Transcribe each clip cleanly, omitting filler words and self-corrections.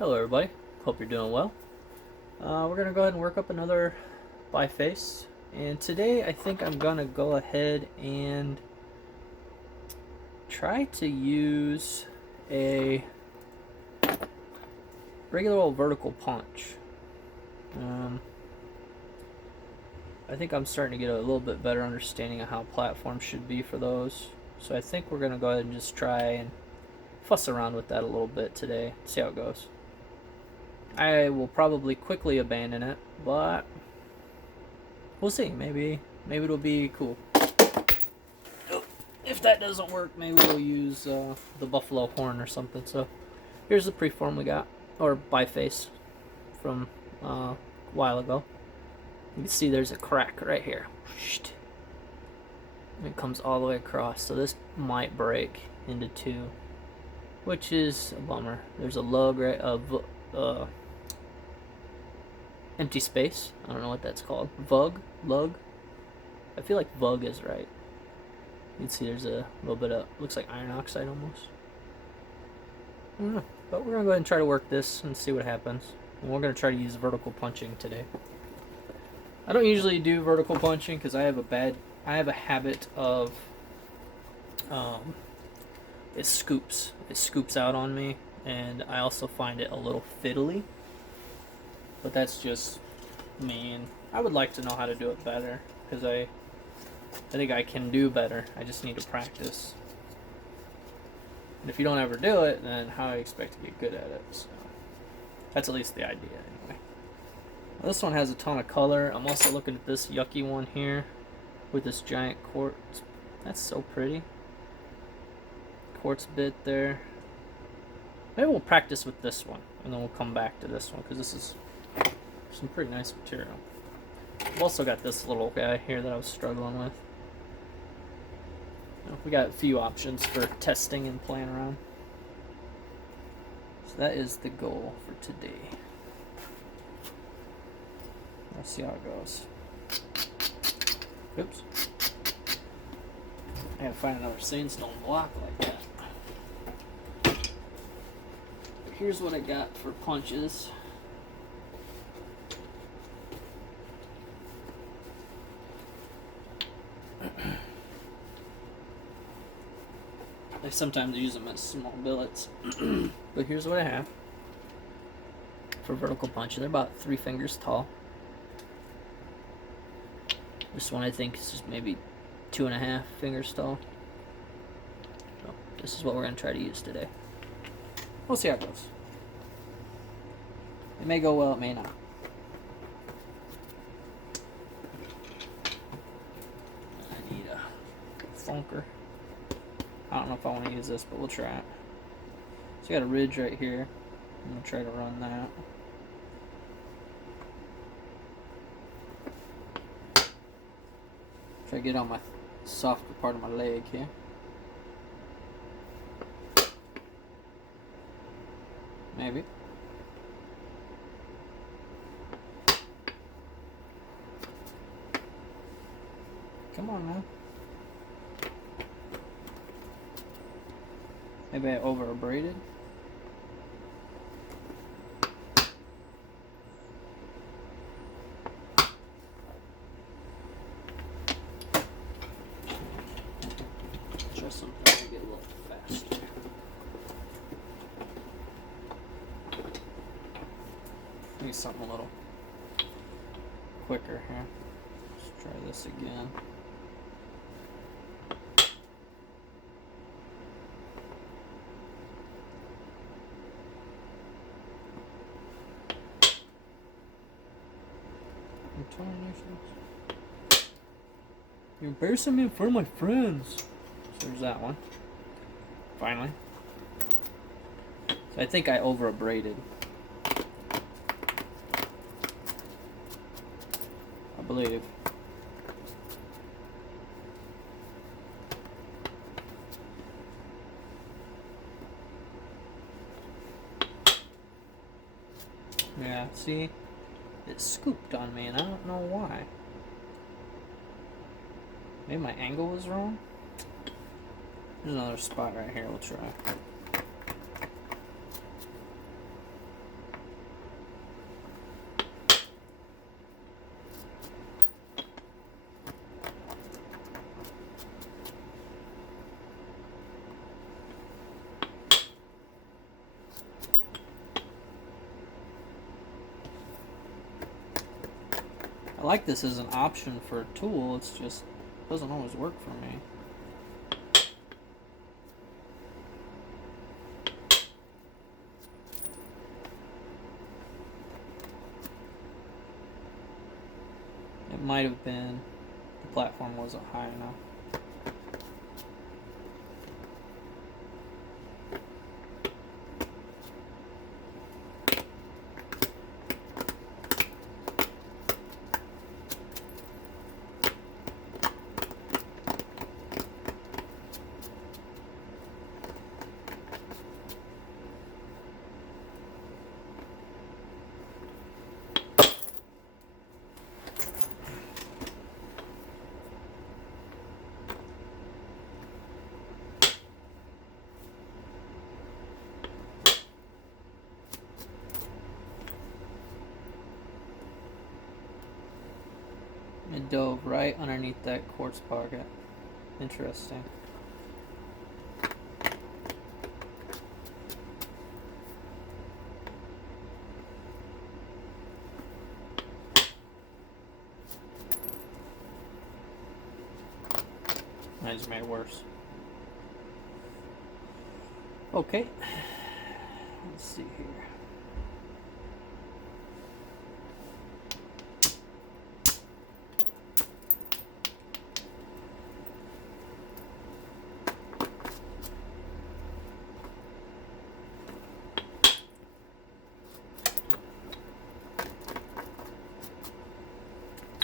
Hello everybody, hope you're doing well. We're going to go ahead and work up another biface. And today I think I'm going to go ahead and try to use a regular old vertical punch. I think I'm starting to get a little bit better understanding of how platforms should be for those. So I think we're going to go ahead and just try and fuss around with that a little bit today, see how it goes. I will probably quickly abandon it, but we'll see. Maybe it'll be cool. If that doesn't work, maybe we'll use the buffalo horn or something. So here's the preform we got, or biface from a while ago. You can see there's a crack right here. It comes all the way across, so this might break into two, which is a bummer. There's a lug right empty space. I don't know what that's called. Lug. I feel like vug is right. You can see there's a little bit of, looks like iron oxide almost. I don't know, but we're gonna go ahead and try to work this and see what happens. And we're gonna try to use vertical punching today. I don't usually do vertical punching because I have a habit of it scoops out on me, and I also find it a little fiddly. But that's just me, and I would like to know how to do it better, because I think I can do better. I just need to practice. And if you don't ever do it, then how do you expect to get good at it? So that's at least the idea, anyway. Well, this one has a ton of color. I'm also looking at this yucky one here with this giant quartz. That's so pretty. Quartz bit there. Maybe we'll practice with this one, and then we'll come back to this one, because this is some pretty nice material. I've also got this little guy here that I was struggling with. We got a few options for testing and playing around. So that is the goal for today. Let's see how it goes. Oops. I gotta find another sandstone block like that. But here's what I got for punches. I sometimes use them as small billets. But here's what I have for vertical punches. They're about 3 fingers tall. This one I think is just maybe 2.5 fingers tall. So this is what we're going to try to use today. We'll see how it goes. It may go well, it may not. I need a thunker. I don't know if I want to use this, but we'll try it. So you got a ridge right here. I'm going to try to run that. Try to get on my softer part of my leg here. Maybe. Come on now. Maybe I over abraded. Try something to get a little faster. Maybe something a little quicker here. Let's try this again. You're embarrassing me in front of my friends. So there's that one. Finally. So I think I over abraded. I believe. Yeah, see? It scooped on me, and I don't know why. Maybe my angle was wrong? There's another spot right here we'll try. I like this as an option for a tool, it's just doesn't always work for me. It might have been the platform wasn't high enough. It dove right underneath that quartz pocket. Interesting. I just made it worse. Okay. Let's see here.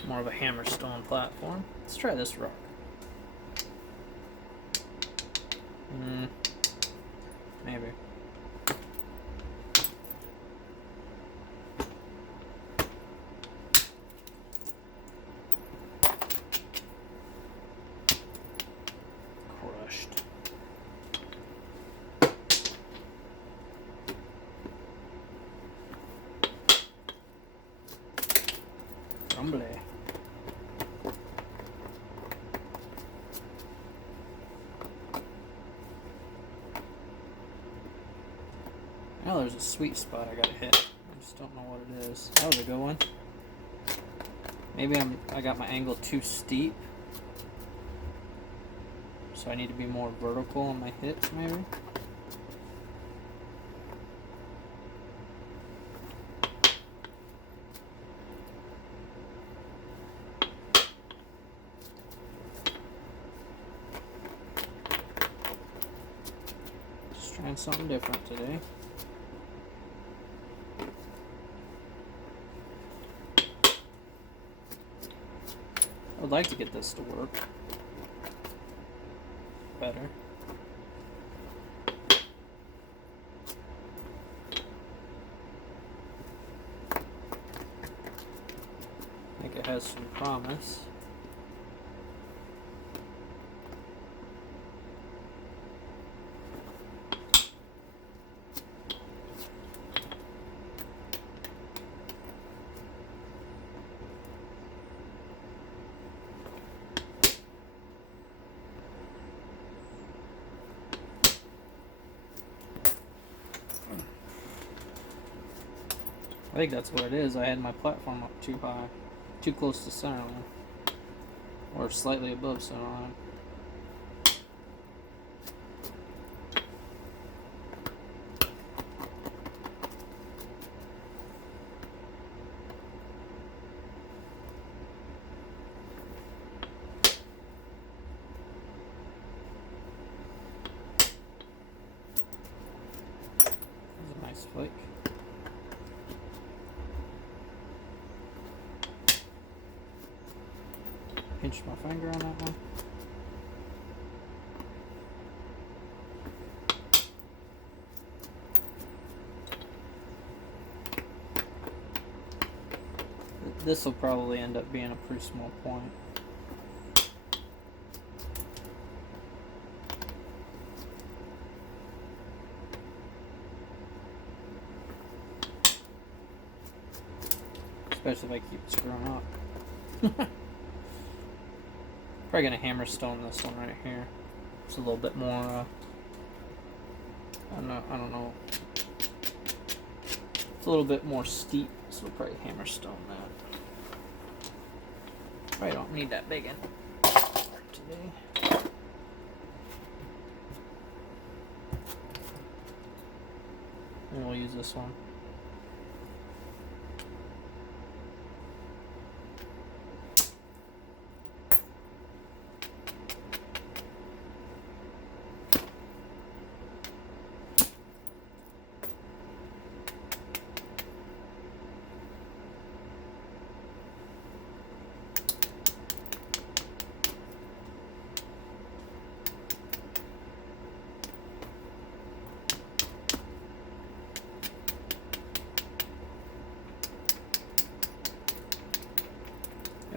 More of a hammerstone platform. Let's try this rock. Maybe. Crushed. Crumbly. Now there's a sweet spot I gotta hit. I just don't know what it is. That was a good one. Maybe I got my angle too steep. So I need to be more vertical on my hits, maybe. Just trying something different today. I would like to get this to work better. I think it has some promise. I think that's what it is. I had my platform up too high, too close to center line, or slightly above center line. That's a nice flake. Pinch my finger on that one. This will probably end up being a pretty small point. Especially if I keep screwing up. Probably gonna hammerstone this one right here. It's a little bit more. I don't know. It's a little bit more steep, so we'll probably hammerstone that. Probably don't need that big one today. And we'll use this one.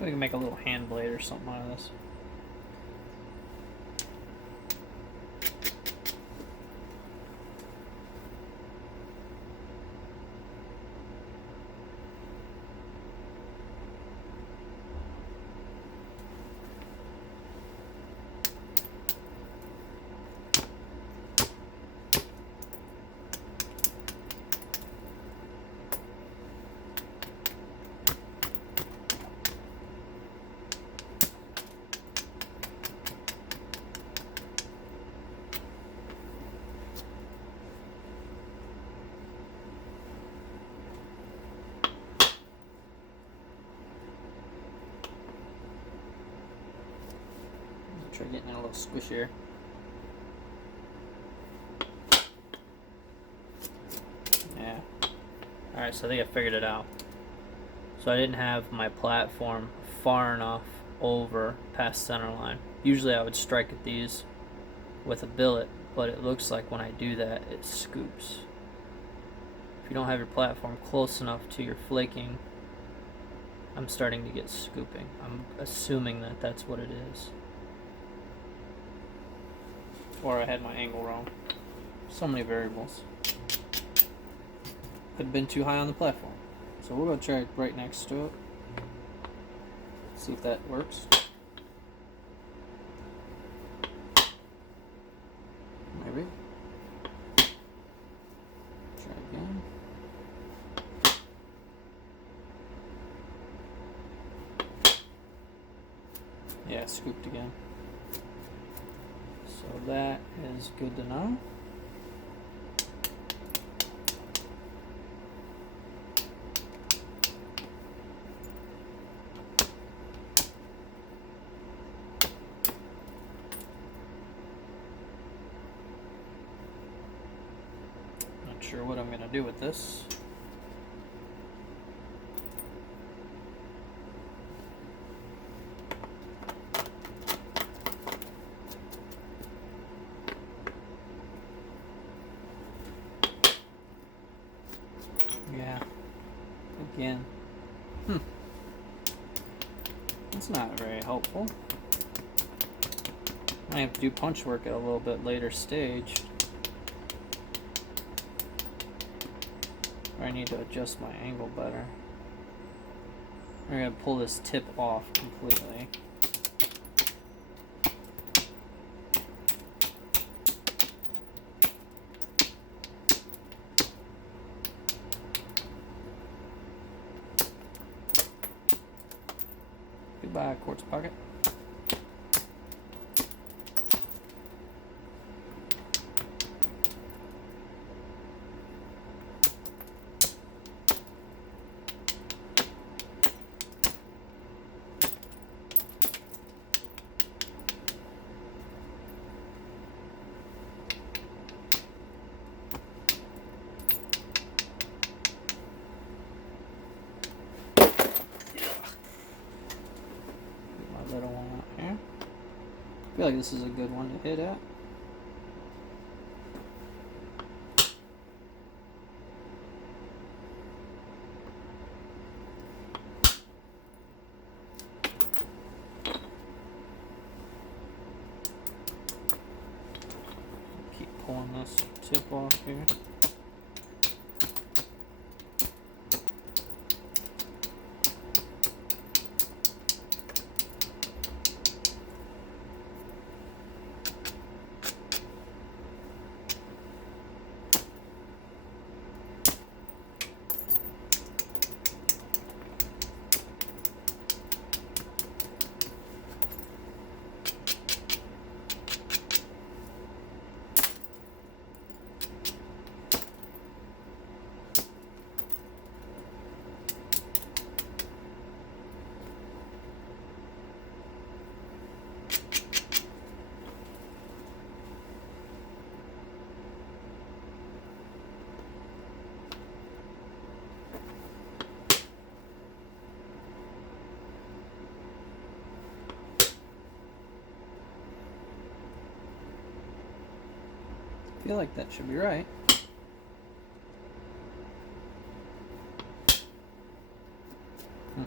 We can make a little hand blade or something out of this. Try getting it a little squishier. Yeah. Alright, so I think I figured it out. So I didn't have my platform far enough over past center line. Usually I would strike at these with a billet, but it looks like when I do that, it scoops. If you don't have your platform close enough to your flaking, I'm starting to get scooping. I'm assuming that that's what it is. Or I had my angle wrong. So many variables. Could have been too high on the platform. So we're going to try it right next to it. See if that works. Maybe. Try again. Yeah, scooped again. So that is good to know. Not sure what I'm going to do with this. Yeah. Again. That's not very helpful. I have to do punch work at a little bit later stage. Or I need to adjust my angle better. I'm going to pull this tip off completely. Goodbye, quartz pocket. Little one out here. I feel like this is a good one to hit at. Keep pulling this tip off here. I feel like that should be right. I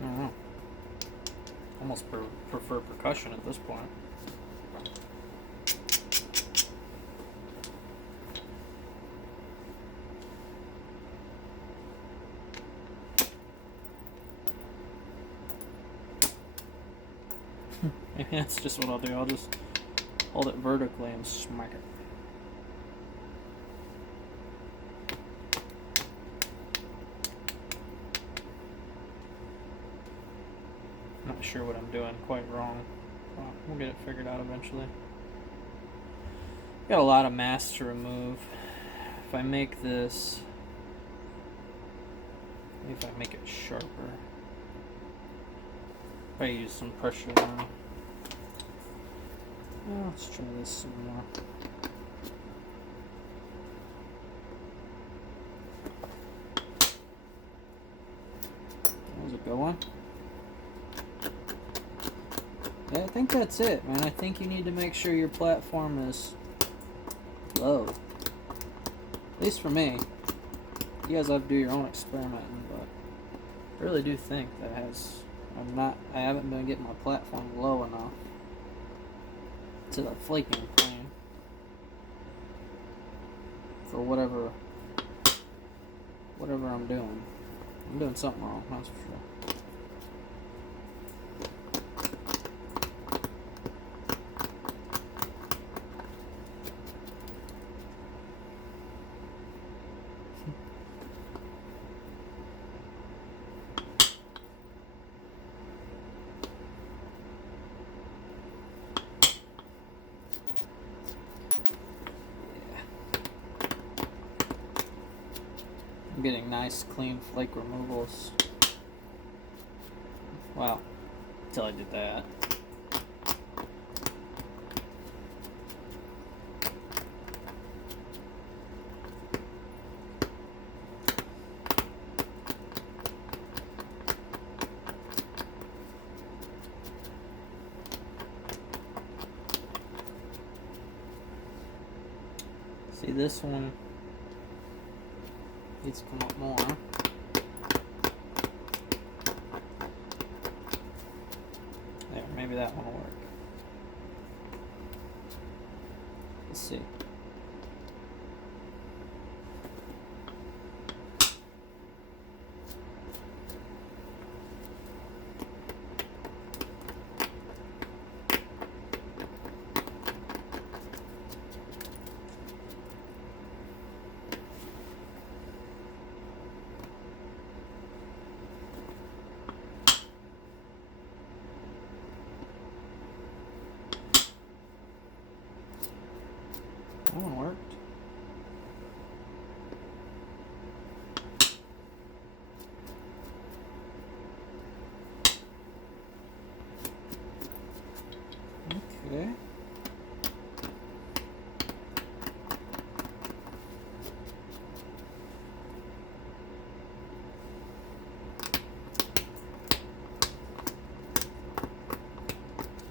don't know. Almost prefer percussion at this point. Maybe that's just what I'll do. I'll just hold it vertically and smack it. Not sure what I'm doing quite wrong. Well, we'll get it figured out eventually. Got a lot of mass to remove. If I make this, maybe if I make it sharper. If I use some pressure now. Well, let's try this some more. How's it going? Yeah, I think that's it, man. I think you need to make sure your platform is low. At least for me. You guys have to do your own experimenting, but I really do think that I haven't been getting my platform low enough to the flaking plane for whatever I'm doing. I'm doing something wrong, that's for sure. I'm getting nice clean flake removals. Wow, until I did that. See, this one needs to come up more. There, maybe that one will work. Let's see. That one worked. Okay.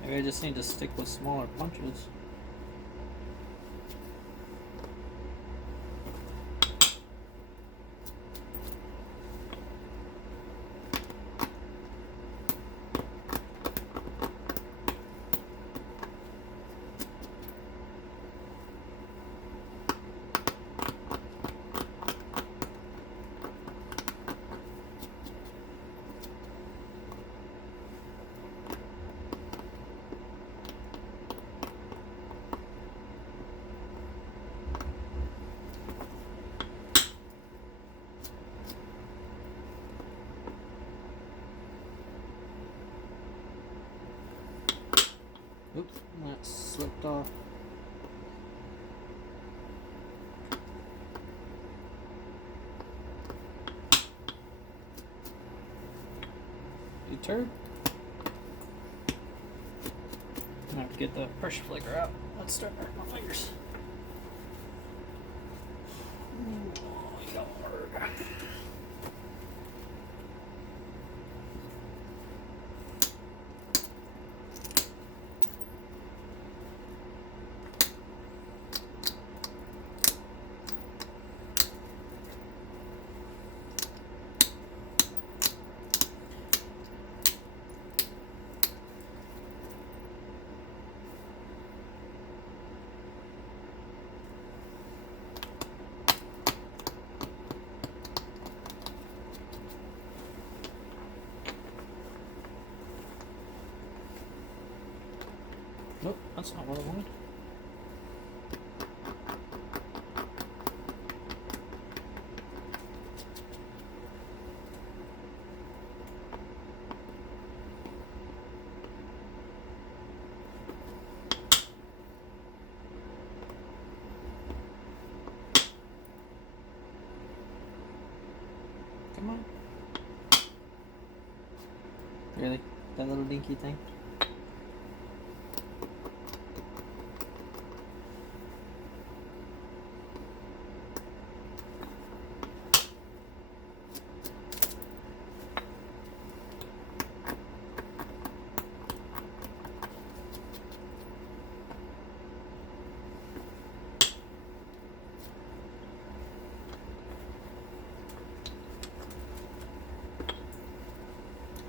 Maybe I just need to stick with smaller punches. Oops, that slipped off. You turd. I'm gonna have to get the pressure flaker out. Let's start hurting my fingers. Oh, Lord. That's not what I wanted. Come on. Really? That little dinky thing?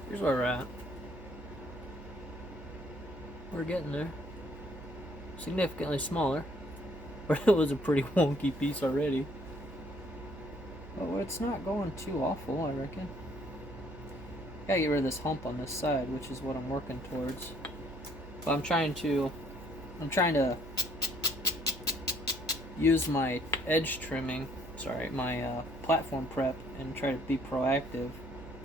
Here's where we're at. We're getting there. Significantly smaller. But it was a pretty wonky piece already. But it's not going too awful, I reckon. Gotta get rid of this hump on this side, which is what I'm working towards. But I'm trying to use my edge trimming, my platform prep, and try to be proactive.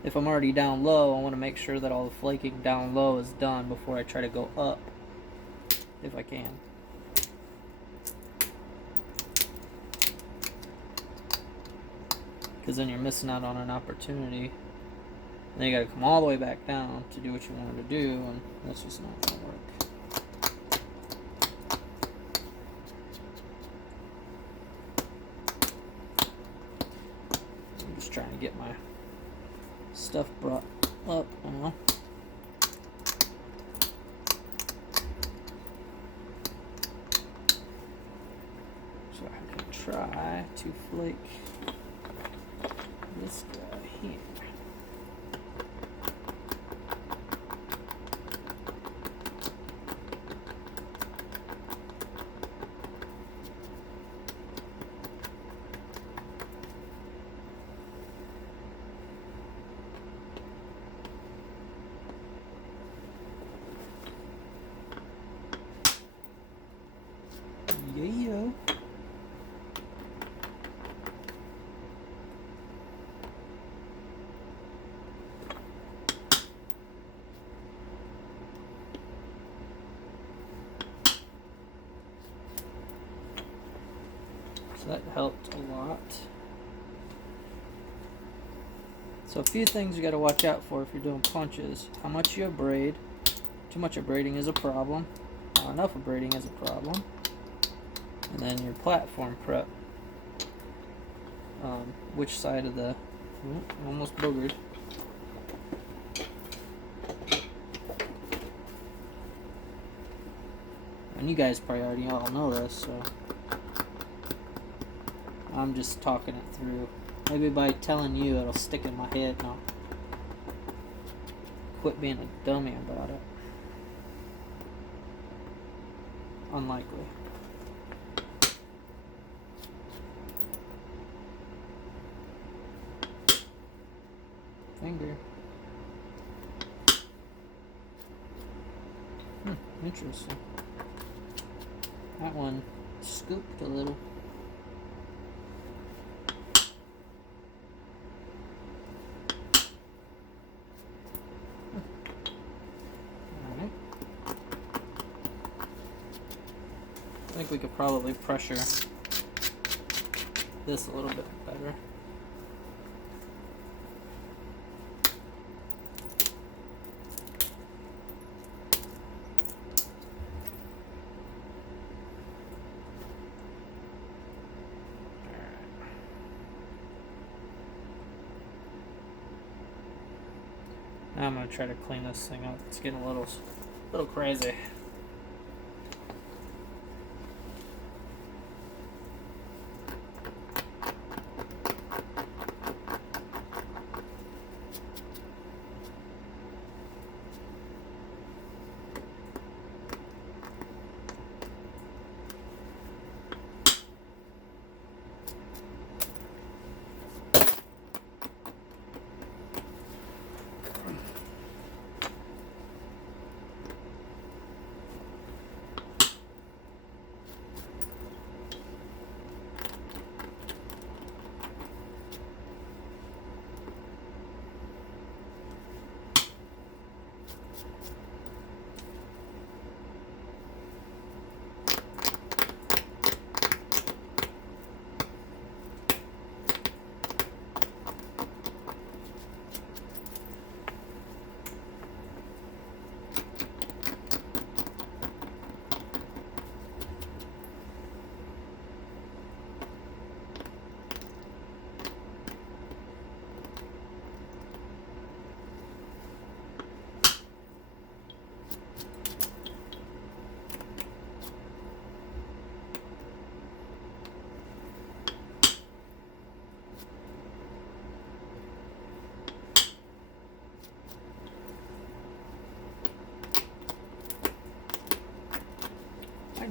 If I'm already down low, I want to make sure that all the flaking down low is done before I try to go up, if I can. Because then you're missing out on an opportunity. Then you gotta come all the way back down to do what you wanted to do, and that's just not gonna work. I'm just trying to get my stuff brought up now. So I can try to flake this guy here. Yeah. So that helped a lot. So a few things you got to watch out for if you're doing punches. How much you abrade. Too much abrading is a problem. Not enough abrading is a problem. And then your platform prep. Which side of the... almost boogered. And you guys probably already all know this, so... I'm just talking it through. Maybe by telling you it'll stick in my head and I'll quit being a dummy about it. Unlikely. Finger. Interesting. That one scooped a little. Alright. I think we could probably pressure this a little bit better. Now I'm going to try to clean this thing up. It's getting a little crazy.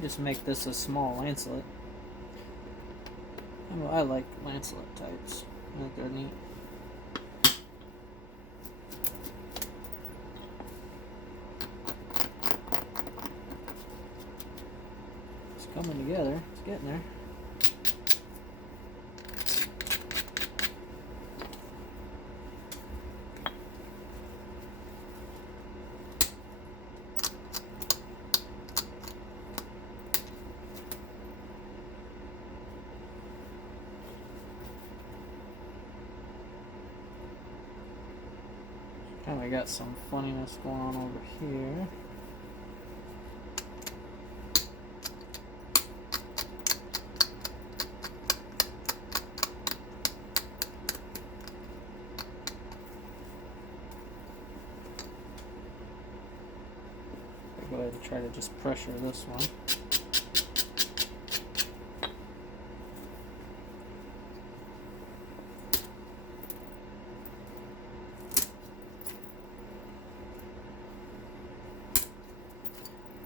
just make this a small Lancelot. Oh, I like Lancelot types. I think they're neat. It's coming together. It's getting there. Kind of got some funniness going on over here. I'll go ahead and try to just pressure this one.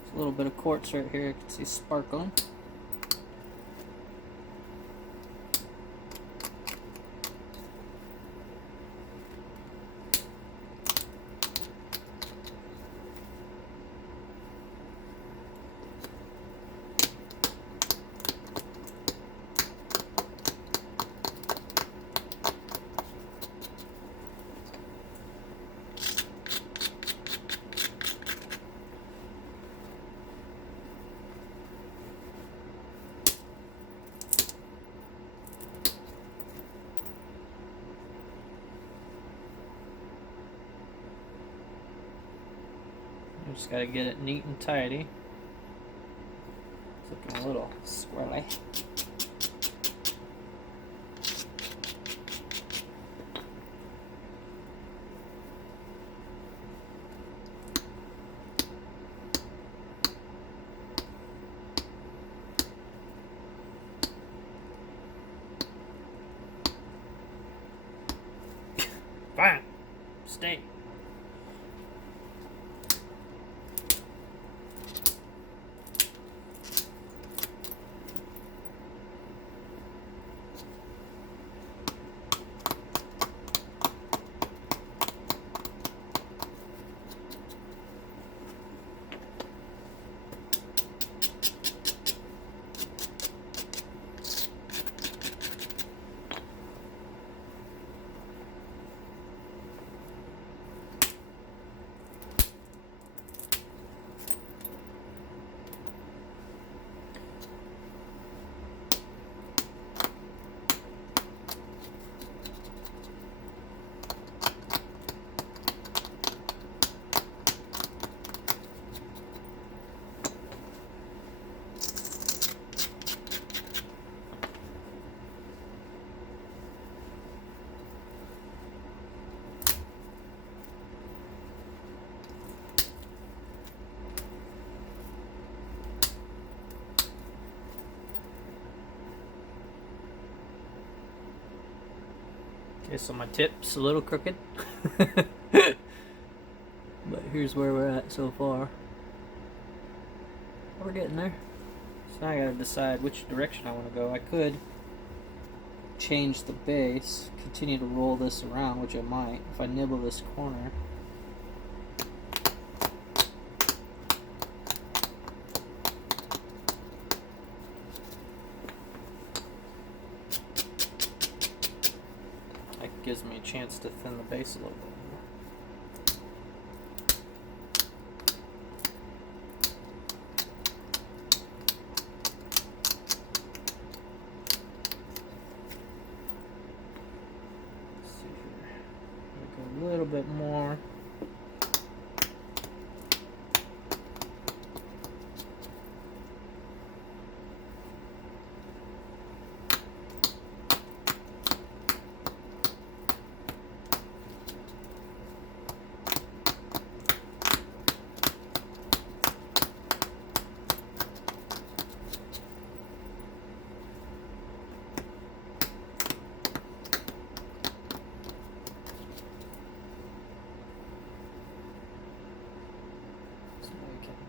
A little bit of quartz right here, you can see sparkling. Just gotta get it neat and tidy. It's looking a little squirrely. Fine. Stay. Okay, so my tip's a little crooked. But here's where we're at so far. We're getting there. So now I gotta decide which direction I want to go. I could change the base, continue to roll this around, which I might if I nibble this corner. Gives me a chance to thin the base a little bit more. Let's see here. Go a little bit more.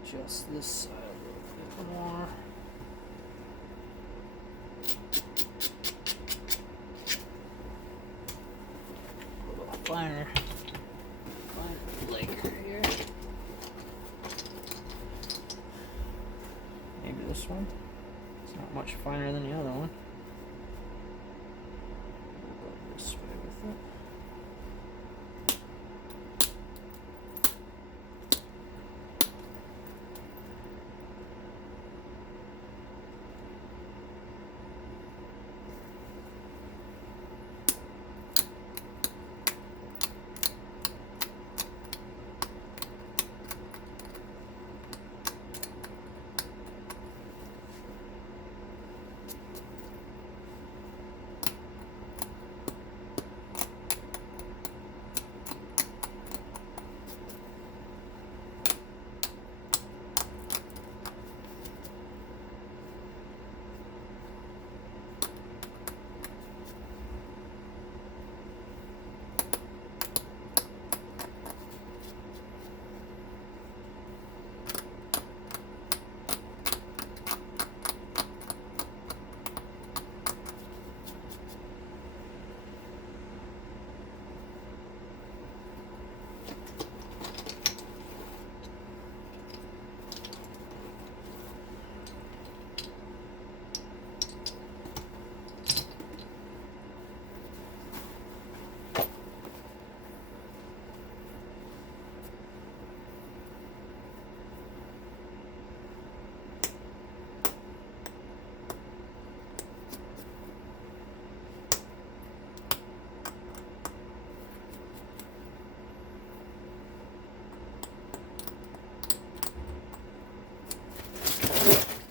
Adjust this side a little bit. more. A little finer flaker here. Maybe this one. It's not much finer than the other one. We'll go this way with it.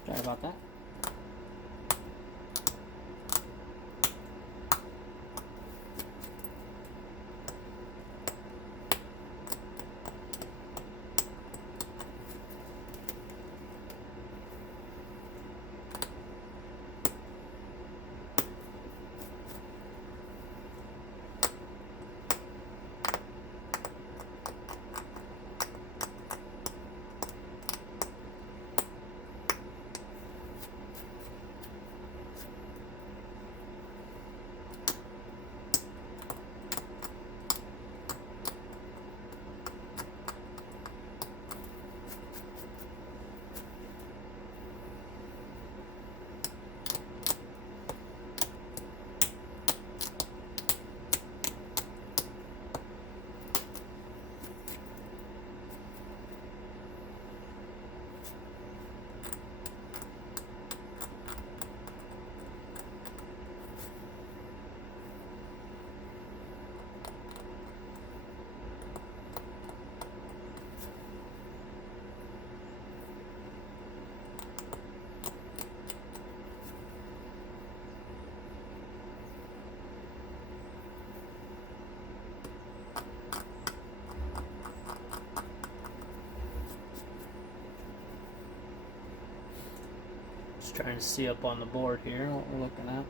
Sorry about that. Just trying to see up on the board here what we're looking at.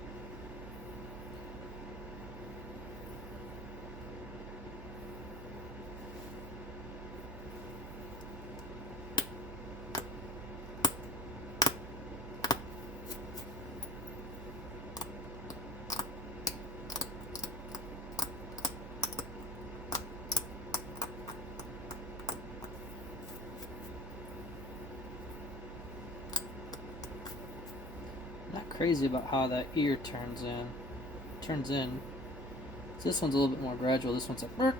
Not crazy about how that ear turns in. So this one's a little bit more gradual. This one's like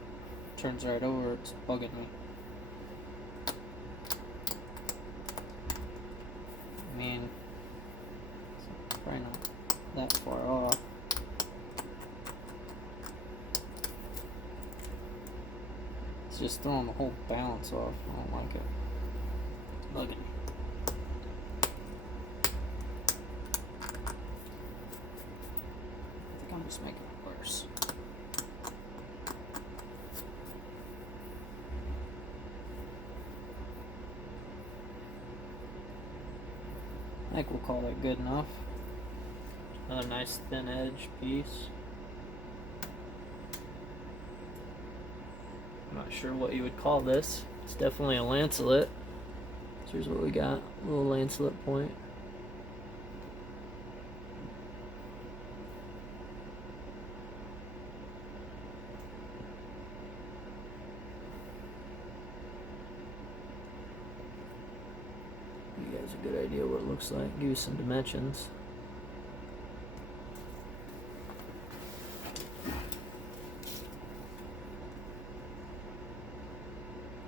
turns right over. It's bugging me. I mean, it's probably not that far off. It's just throwing the whole balance off. I don't like it. It's bugging me. I'm just making it worse. I think we'll call that good enough. Another nice thin edge piece. I'm not sure what you would call this. It's definitely a Lancelot. So here's what we got. A little Lancelot point. Give you guys a good idea what it looks like. Give you some dimensions.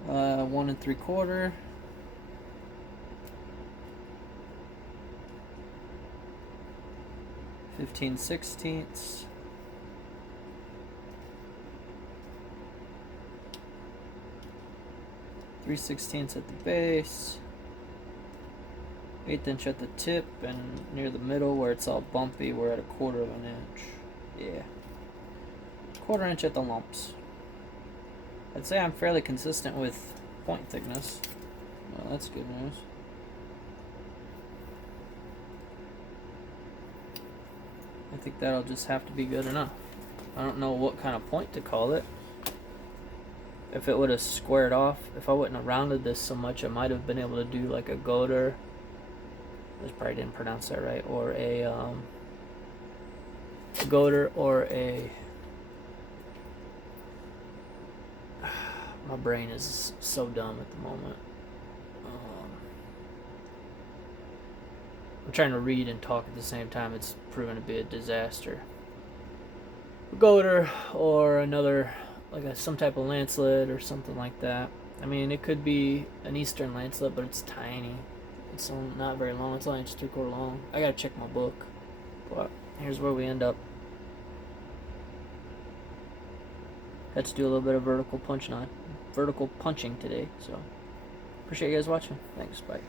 Uh, 1 3/4. 15/16. 3/16 at the base. 1/8 inch at the tip, and near the middle where it's all bumpy, we're at 1/4 inch. Yeah. 1/4 inch at the lumps. I'd say I'm fairly consistent with point thickness. Well, that's good news. I think that'll just have to be good enough. I don't know what kind of point to call it. If it would have squared off, if I wouldn't have rounded this so much, I might have been able to do like a goater. I probably didn't pronounce that right. Or a goater or a... My brain is so dumb at the moment. I'm trying to read and talk at the same time. It's proven to be a disaster. A goater or another, like some type of Lancelot or something like that. I mean, it could be an Eastern Lancelot, but it's tiny. It's not very long. It's only just 3/4 long. I gotta check my book. But here's where we end up. Had to do a little bit of vertical punching today. So appreciate you guys watching. Thanks. Bye.